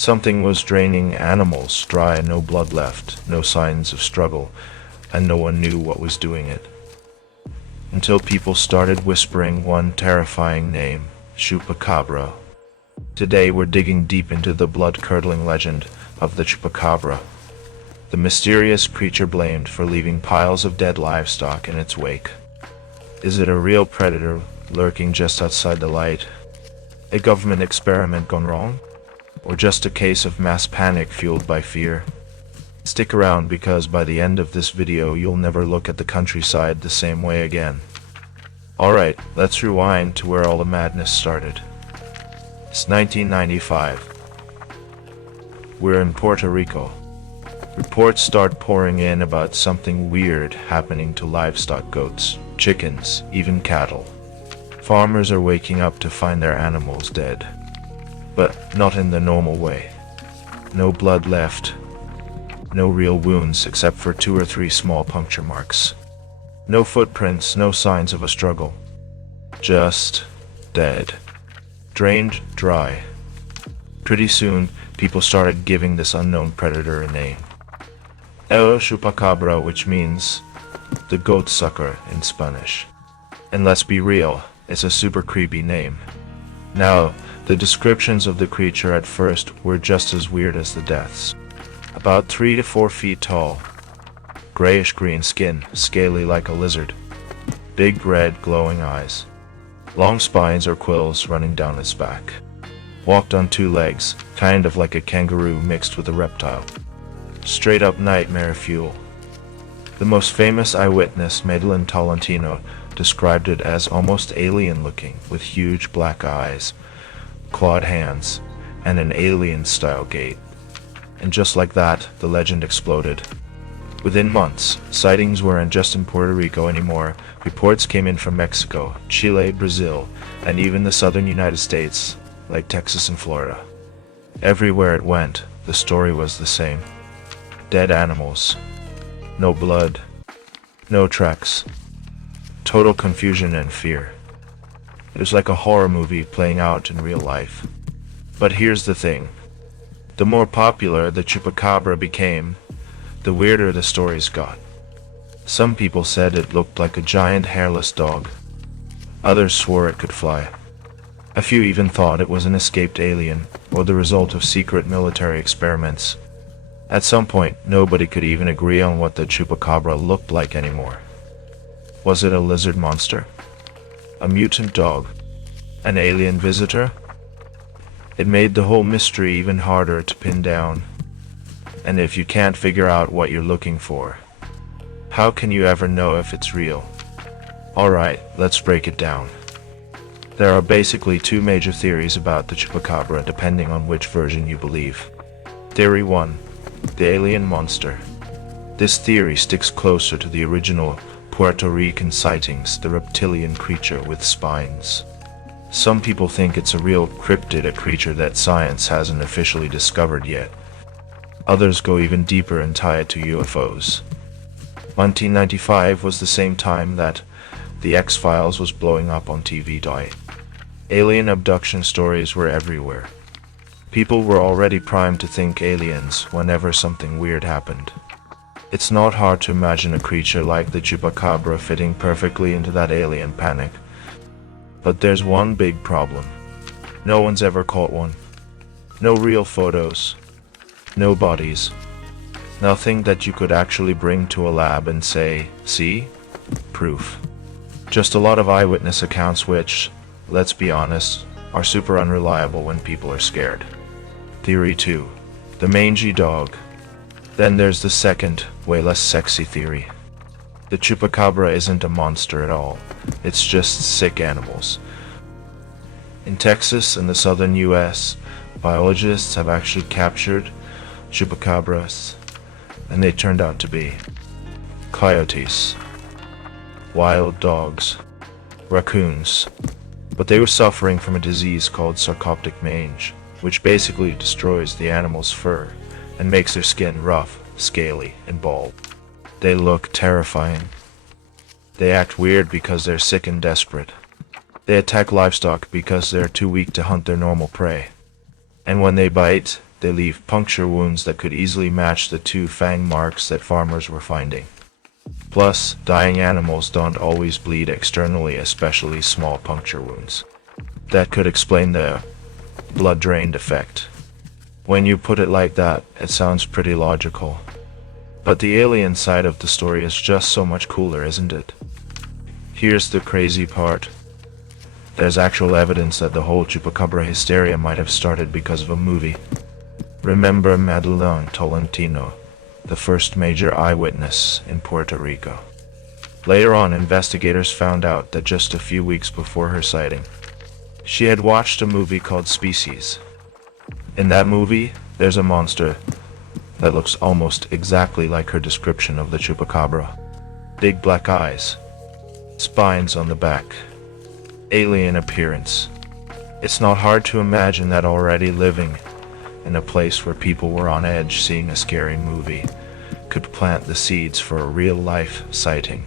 Something was draining animals dry, no blood left, no signs of struggle, and no one knew what was doing it. Until people started whispering one terrifying name, Chupacabra. Today we're digging deep into the blood-curdling legend of the Chupacabra, the mysterious creature blamed for leaving piles of dead livestock in its wake. Is it a real predator lurking just outside the light? A government experiment gone wrong? Or just a case of mass panic fueled by fear? Stick around, because by the end of this video you'll never look at the countryside the same way again. Alright, let's rewind to where all the madness started. It's 1995. We're in Puerto Rico. Reports start pouring in about something weird happening to livestock: goats, chickens, even cattle. Farmers are waking up to find their animals dead. But not in the normal way. No blood left. No real wounds except for 2 or 3 small puncture marks. No footprints, no signs of a struggle. Just dead. Drained dry. Pretty soon, people started giving this unknown predator a name. El Chupacabra, which means the goat sucker in Spanish. And let's be real, it's a super creepy name. Now, the descriptions of the creature at first were just as weird as the deaths. About 3 to 4 feet tall. Grayish-green skin, scaly like a lizard. Big red glowing eyes. Long spines or quills running down its back. Walked on 2 legs, kind of like a kangaroo mixed with a reptile. Straight up nightmare fuel. The most famous eyewitness, Madeline Tolentino, described it as almost alien-looking, with huge black eyes, clawed hands, and an alien-style gait. And just like that, the legend exploded. Within months, sightings weren't just in Puerto Rico anymore. Reports came in from Mexico, Chile, Brazil, and even the southern United States, like Texas and Florida. Everywhere it went, the story was the same. Dead animals. No blood. No tracks. Total confusion and fear. It was like a horror movie playing out in real life. But here's the thing. The more popular the Chupacabra became, the weirder the stories got. Some people said it looked like a giant hairless dog. Others swore it could fly. A few even thought it was an escaped alien, or the result of secret military experiments. At some point, nobody could even agree on what the Chupacabra looked like anymore. Was it a lizard monster? A mutant dog? An alien visitor? It made the whole mystery even harder to pin down. And if you can't figure out what you're looking for, how can you ever know if it's real? Alright, let's break it down. There are basically 2 major theories about the Chupacabra, depending on which version you believe. Theory 1. The alien monster. This theory sticks closer to the original Puerto Rican sightings, the reptilian creature with spines. Some people think it's a real cryptid, a creature that science hasn't officially discovered yet. Others go even deeper and tie it to UFOs. 1995 was the same time that The X-Files was blowing up on TV. Alien abduction stories were everywhere. People were already primed to think aliens whenever something weird happened. It's not hard to imagine a creature like the Chupacabra fitting perfectly into that alien panic. But there's one big problem. No one's ever caught one. No real photos. No bodies. Nothing that you could actually bring to a lab and say, see? Proof. Just a lot of eyewitness accounts which, let's be honest, are super unreliable when people are scared. Theory 2. The mangy dog. Then there's the second, way less sexy theory. The Chupacabra isn't a monster at all. It's just sick animals. In Texas and the southern US, biologists have actually captured Chupacabras, and they turned out to be coyotes, wild dogs, raccoons. But they were suffering from a disease called sarcoptic mange, which basically destroys the animal's fur and makes their skin rough, scaly, and bald. They look terrifying. They act weird because they're sick and desperate. They attack livestock because they're too weak to hunt their normal prey. And when they bite, they leave puncture wounds that could easily match the 2 fang marks that farmers were finding. Plus, dying animals don't always bleed externally, especially small puncture wounds. That could explain the blood-drained effect. When you put it like that, it sounds pretty logical. But the alien side of the story is just so much cooler, isn't it? Here's the crazy part. There's actual evidence that the whole Chupacabra hysteria might have started because of a movie. Remember Madeline Tolentino, the first major eyewitness in Puerto Rico? Later on, investigators found out that just a few weeks before her sighting, she had watched a movie called Species. In that movie, there's a monster that looks almost exactly like her description of the Chupacabra. Big black eyes, spines on the back, alien appearance. It's not hard to imagine that already living in a place where people were on edge seeing a scary movie could plant the seeds for a real-life sighting.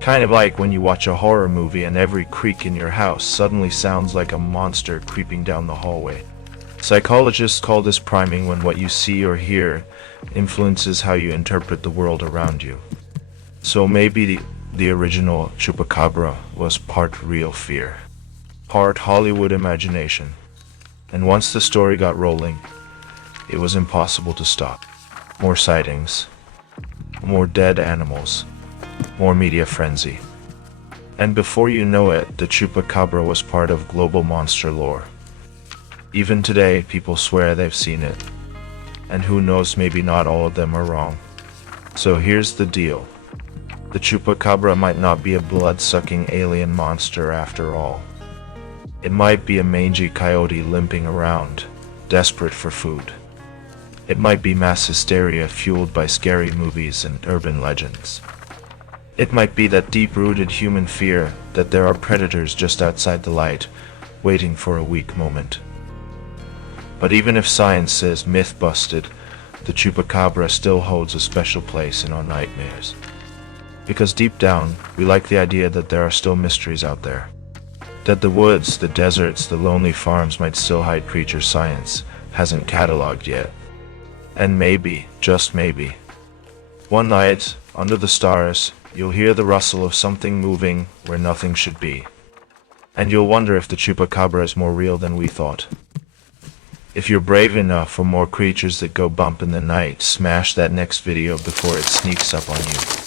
Kind of like when you watch a horror movie and every creak in your house suddenly sounds like a monster creeping down the hallway. Psychologists call this priming, when what you see or hear influences how you interpret the world around you. So maybe the original Chupacabra was part real fear, part Hollywood imagination. And once the story got rolling, it was impossible to stop. More sightings, more dead animals, more media frenzy. And before you know it, the Chupacabra was part of global monster lore. Even today, people swear they've seen it. And who knows, maybe not all of them are wrong. So here's the deal. The Chupacabra might not be a blood-sucking alien monster after all. It might be a mangy coyote limping around, desperate for food. It might be mass hysteria fueled by scary movies and urban legends. It might be that deep-rooted human fear that there are predators just outside the light, waiting for a weak moment. But even if science says myth busted, the Chupacabra still holds a special place in our nightmares. Because deep down, we like the idea that there are still mysteries out there. That the woods, the deserts, the lonely farms might still hide creatures science hasn't cataloged yet. And maybe, just maybe, one night, under the stars, you'll hear the rustle of something moving where nothing should be. And you'll wonder if the Chupacabra is more real than we thought. If you're brave enough for more creatures that go bump in the night, smash that next video before it sneaks up on you.